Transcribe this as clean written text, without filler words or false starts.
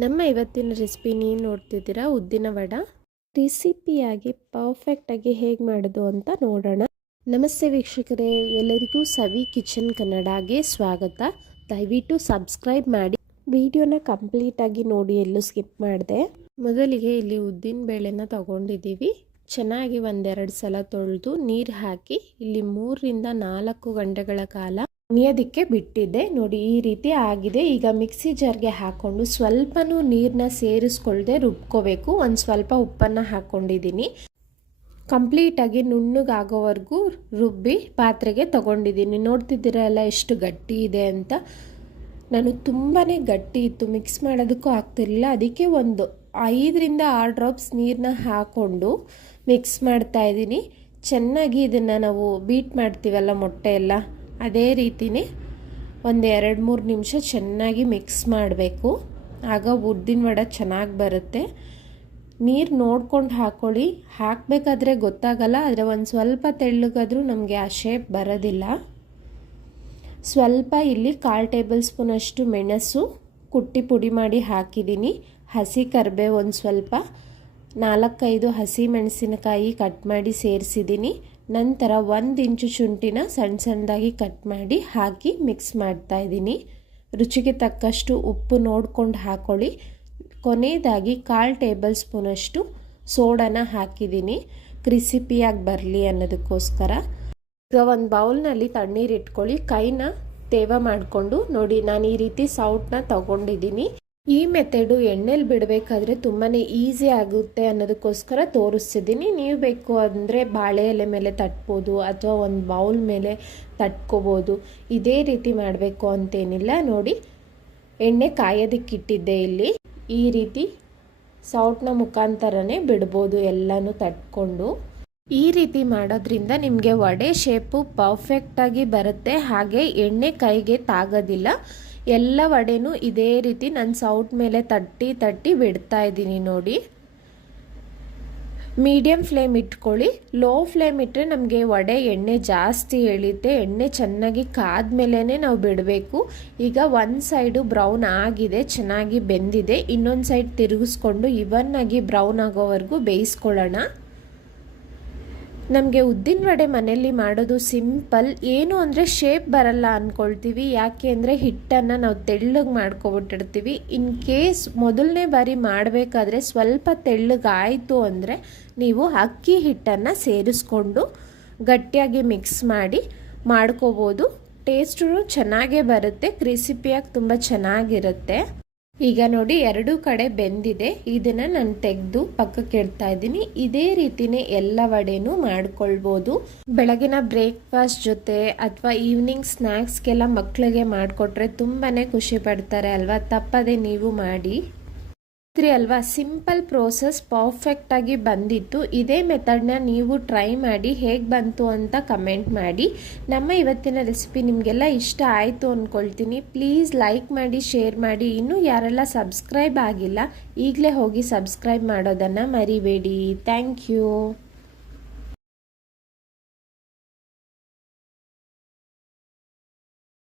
ನಮ್ಮ ಇವತ್ತಿನ ರೆಸಿಪಿ ನೀವು ನೋಡ್ತಿದ್ದೀರಾ ಉದ್ದಿನ ವಡ. ರೆಸಿಪಿಯಾಗಿ ಪರ್ಫೆಕ್ಟಾಗಿ ಹೇಗೆ ಮಾಡೋದು ಅಂತ ನೋಡೋಣ. ನಮಸ್ತೆ ವೀಕ್ಷಕರೇ, ಎಲ್ಲರಿಗೂ ಸವಿ ಕಿಚನ್ ಕನ್ನಡಗೆ ಸ್ವಾಗತ. ದಯವಿಟ್ಟು ಸಬ್ಸ್ಕ್ರೈಬ್ ಮಾಡಿ, ವಿಡಿಯೋನ ಕಂಪ್ಲೀಟಾಗಿ ನೋಡಿ, ಎಲ್ಲೂ ಸ್ಕಿಪ್ ಮಾಡಿದೆ. ಮೊದಲಿಗೆ ಇಲ್ಲಿ ಉದ್ದಿನ ಬೇಳೆನ ತಗೊಂಡಿದ್ದೀವಿ. ಚೆನ್ನಾಗಿ ಒಂದೆರಡು ಸಲ ತೊಳೆದು ನೀರು ಹಾಕಿ ಇಲ್ಲಿ 3 ರಿಂದ 4 ಗಂಟೆಗಳ ಕಾಲ ನೆನೆಯೋದಕ್ಕೆ ಬಿಟ್ಟಿದ್ದೆ. ನೋಡಿ ಈ ರೀತಿ ಆಗಿದೆ. ಈಗ ಮಿಕ್ಸಿ ಜಾರ್ಗೆ ಹಾಕ್ಕೊಂಡು ಸ್ವಲ್ಪನೂ ನೀರನ್ನ ಸೇರಿಸ್ಕೊಳ್ದೆ ರುಬ್ಕೋಬೇಕು. ಒಂದು ಸ್ವಲ್ಪ ಉಪ್ಪನ್ನು ಹಾಕ್ಕೊಂಡಿದ್ದೀನಿ. ಕಂಪ್ಲೀಟಾಗಿ ನುಣ್ಣಗಾಗೋವರೆಗೂ ರುಬ್ಬಿ ಪಾತ್ರೆಗೆ ತಗೊಂಡಿದ್ದೀನಿ. ನೋಡ್ತಿದ್ದೀರಲ್ಲ ಎಷ್ಟು ಗಟ್ಟಿ ಇದೆ ಅಂತ. ನಾನು ತುಂಬಾ ಗಟ್ಟಿ ಇತ್ತು, ಮಿಕ್ಸ್ ಮಾಡೋದಕ್ಕೂ ಆಗ್ತಿರಲಿಲ್ಲ. ಅದಕ್ಕೆ ಒಂದು 5 ರಿಂದ 6 ಡ್ರಾಪ್ಸ್ ನೀರನ್ನ ಹಾಕ್ಕೊಂಡು ಮಿಕ್ಸ್ ಮಾಡ್ತಾ ಇದ್ದೀನಿ. ಚೆನ್ನಾಗಿ ಇದನ್ನು ನಾವು ಬೀಟ್ ಮಾಡ್ತೀವಲ್ಲ ಮೊಟ್ಟೆ ಎಲ್ಲ, ಅದೇ ರೀತಿಯೇ ಒಂದು 2-3 ನಿಮಿಷ ಚೆನ್ನಾಗಿ ಮಿಕ್ಸ್ ಮಾಡಬೇಕು. ಆಗ ಉದ್ದಿನ ವಡೆ ಚೆನ್ನಾಗಿ ಬರುತ್ತೆ. ನೀರು ನೋಡ್ಕೊಂಡು ಹಾಕ್ಕೊಳ್ಳಿ, ಹಾಕಬೇಕಾದ್ರೆ ಗೊತ್ತಾಗಲ್ಲ. ಆದರೆ ಒಂದು ಸ್ವಲ್ಪ ತೆಳ್ಳಗಾದರೂ ನಮಗೆ ಆ ಶೇಪ್ ಬರೋದಿಲ್ಲ. ಸ್ವಲ್ಪ ಇಲ್ಲಿ 1/4 ಟೇಬಲ್ ಸ್ಪೂನ್ ಅಷ್ಟು ಮೆಣಸು ಕುಟ್ಟಿ ಪುಡಿ ಮಾಡಿ ಹಾಕಿದ್ದೀನಿ. ಹಸಿ ಕರಿಬೇವು ಒಂದು ಸ್ವಲ್ಪ, 4-5 ಹಸಿ ಮೆಣಸಿನಕಾಯಿ ಕಟ್ ಮಾಡಿ ಸೇರಿಸಿದ್ದೀನಿ. ನಂತರ 1 ಇಂಚು ಶುಂಠಿನ ಸಣ್ಣ ಸಣ್ಣದಾಗಿ ಕಟ್ ಮಾಡಿ ಹಾಕಿ ಮಿಕ್ಸ್ ಮಾಡ್ತಾ ಇದ್ದೀನಿ. ರುಚಿಗೆ ತಕ್ಕಷ್ಟು ಉಪ್ಪು ನೋಡ್ಕೊಂಡು ಹಾಕ್ಕೊಳ್ಳಿ. ಕೊನೆಯದಾಗಿ 1/4 ಟೇಬಲ್ ಸ್ಪೂನ್ ಅಷ್ಟು ಸೋಡಾನ ಹಾಕಿದ್ದೀನಿ, ಕ್ರಿಸಿಪಿಯಾಗಿ ಬರಲಿ ಅನ್ನೋದಕ್ಕೋಸ್ಕರ. ಈಗ ಒಂದು ಬೌಲ್ನಲ್ಲಿ ತಣ್ಣೀರು ಇಟ್ಕೊಳ್ಳಿ. ಕೈನ ತೇವ ಮಾಡಿಕೊಂಡು ನೋಡಿ, ನಾನು ಈ ರೀತಿ ಸೌಟನ್ನ ತಗೊಂಡಿದ್ದೀನಿ. ಈ ಮೆಥಡು ಎಣ್ಣೆಲಿ ಬಿಡಬೇಕಾದ್ರೆ ತುಂಬಾ ಈಸಿ ಆಗುತ್ತೆ ಅನ್ನೋದಕ್ಕೋಸ್ಕರ ತೋರಿಸ್ತಿದ್ದೀನಿ. ನೀವು ಬೇಕು ಅಂದರೆ ಬಾಳೆ ಎಲೆ ಮೇಲೆ ತಟ್ಬೋದು ಅಥವಾ ಒಂದು ಬೌಲ್ ಮೇಲೆ ತಟ್ಕೋಬೋದು. ಇದೇ ರೀತಿ ಮಾಡಬೇಕು ಅಂತೇನಿಲ್ಲ. ನೋಡಿ, ಎಣ್ಣೆ ಕಾಯೋದಕ್ಕಿಟ್ಟಿದ್ದೆ ಇಲ್ಲಿ. ಈ ರೀತಿ ಸೌಟ್ನ ಮುಖಾಂತರನೇ ಬಿಡ್ಬೋದು ಎಲ್ಲನೂ ತಟ್ಕೊಂಡು. ಈ ರೀತಿ ಮಾಡೋದ್ರಿಂದ ನಿಮಗೆ ವಡೆ ಶೇಪು ಪರ್ಫೆಕ್ಟಾಗಿ ಬರುತ್ತೆ, ಹಾಗೆ ಎಣ್ಣೆ ಕೈಗೆ ತಾಗೋದಿಲ್ಲ. ಎಲ್ಲ ವಡೆನೂ ಇದೇ ರೀತಿ ನಾನು ಸೌಟ್ ಮೇಲೆ ತಟ್ಟಿ ಬಿಡ್ತಾ ಇದ್ದೀನಿ. ನೋಡಿ, ಮೀಡಿಯಮ್ ಫ್ಲೇಮ್ ಇಟ್ಕೊಳ್ಳಿ. ಲೋ ಫ್ಲೇಮ್ ಇಟ್ಟರೆ ನಮಗೆ ವಡೆ ಎಣ್ಣೆ ಜಾಸ್ತಿ ಎಳೆಯುತ್ತೆ. ಎಣ್ಣೆ ಚೆನ್ನಾಗಿ ಕಾದ್ಮೇಲೆ ನಾವು ಬಿಡಬೇಕು. ಈಗ ಒಂದು ಸೈಡು ಬ್ರೌನ್ ಆಗಿದೆ, ಚೆನ್ನಾಗಿ ಬೆಂದಿದೆ. ಇನ್ನೊಂದು ಸೈಡ್ ತಿರುಗಿಸ್ಕೊಂಡು ಇವನ್ನಾಗಿ ಬ್ರೌನ್ ಆಗೋವರೆಗೂ ಬೇಯಿಸ್ಕೊಳ್ಳೋಣ. ನಮಗೆ ಉದ್ದಿನ ವಡೆ ಮನೆಯಲ್ಲಿ ಮಾಡೋದು ಸಿಂಪಲ್. ಏನು ಅಂದರೆ ಶೇಪ್ ಬರಲ್ಲ ಅಂದ್ಕೊಳ್ತೀವಿ. ಯಾಕೆ ಅಂದರೆ ಹಿಟ್ಟನ್ನು ನಾವು ತೆಳ್ಳಗೆ ಮಾಡ್ಕೊಬಿಟ್ಟಿರ್ತೀವಿ. ಇನ್ ಕೇಸ್ ಮೊದಲನೇ ಬಾರಿ ಮಾಡಬೇಕಾದ್ರೆ ಸ್ವಲ್ಪ ತೆಳ್ಳಗಾಯಿತು ಅಂದರೆ ನೀವು ಅಕ್ಕಿ ಹಿಟ್ಟನ್ನು ಸೇರಿಸ್ಕೊಂಡು ಗಟ್ಟಿಯಾಗಿ ಮಿಕ್ಸ್ ಮಾಡಿ ಮಾಡ್ಕೋಬೋದು. ಟೇಸ್ಟು ಚೆನ್ನಾಗೇ ಬರುತ್ತೆ, ಕ್ರಿಸಿಪಿಯಾಗಿ ತುಂಬ ಚೆನ್ನಾಗಿರುತ್ತೆ. ಈಗ ನೋಡಿ, 2 ಕಡೆ ಬೆಂದಿದೆ. ಇದನ್ನು ನಾನು ತೆಗೆದು ಪಕ್ಕಕ್ಕೆ ಇಡ್ತಾ ಇದ್ದೀನಿ. ಇದೇ ರೀತಿನೇ ಎಲ್ಲ ವಡೆನೂ ಮಾಡ್ಕೊಳ್ಬೋದು. ಬೆಳಗಿನ ಬ್ರೇಕ್ಫಾಸ್ಟ್ ಜೊತೆ ಅಥವಾ ಈವ್ನಿಂಗ್ ಸ್ನ್ಯಾಕ್ಸ್ಗೆಲ್ಲ ಮಕ್ಕಳಿಗೆ ಮಾಡಿಕೊಟ್ರೆ ತುಂಬಾ ಖುಷಿ ಪಡ್ತಾರೆ ಅಲ್ವಾ. ತಪ್ಪದೆ ನೀವು ಮಾಡಿ ಅಲ್ವಾ. ಸಿಂಪಲ್ ಪ್ರೋಸೆಸ್, ಪರ್ಫೆಕ್ಟಾಗಿ ಬಂದಿತ್ತು. ಇದೇ ಮೆಥಡ್ನ ನೀವು ಟ್ರೈ ಮಾಡಿ ಹೇಗೆ ಬಂತು ಅಂತ ಕಮೆಂಟ್ ಮಾಡಿ. ನಮ್ಮ ಇವತ್ತಿನ ರೆಸಿಪಿ ನಿಮಗೆಲ್ಲ ಇಷ್ಟ ಆಯಿತು ಅಂದ್ಕೊಳ್ತೀನಿ. ಪ್ಲೀಸ್ ಲೈಕ್ ಮಾಡಿ, ಶೇರ್ ಮಾಡಿ. ಇನ್ನೂ ಯಾರೆಲ್ಲ ಸಬ್ಸ್ಕ್ರೈಬ್ ಆಗಿಲ್ಲ ಈಗಲೇ ಹೋಗಿ ಸಬ್ಸ್ಕ್ರೈಬ್ ಮಾಡೋದನ್ನು ಮರಿಬೇಡಿ. Thank you.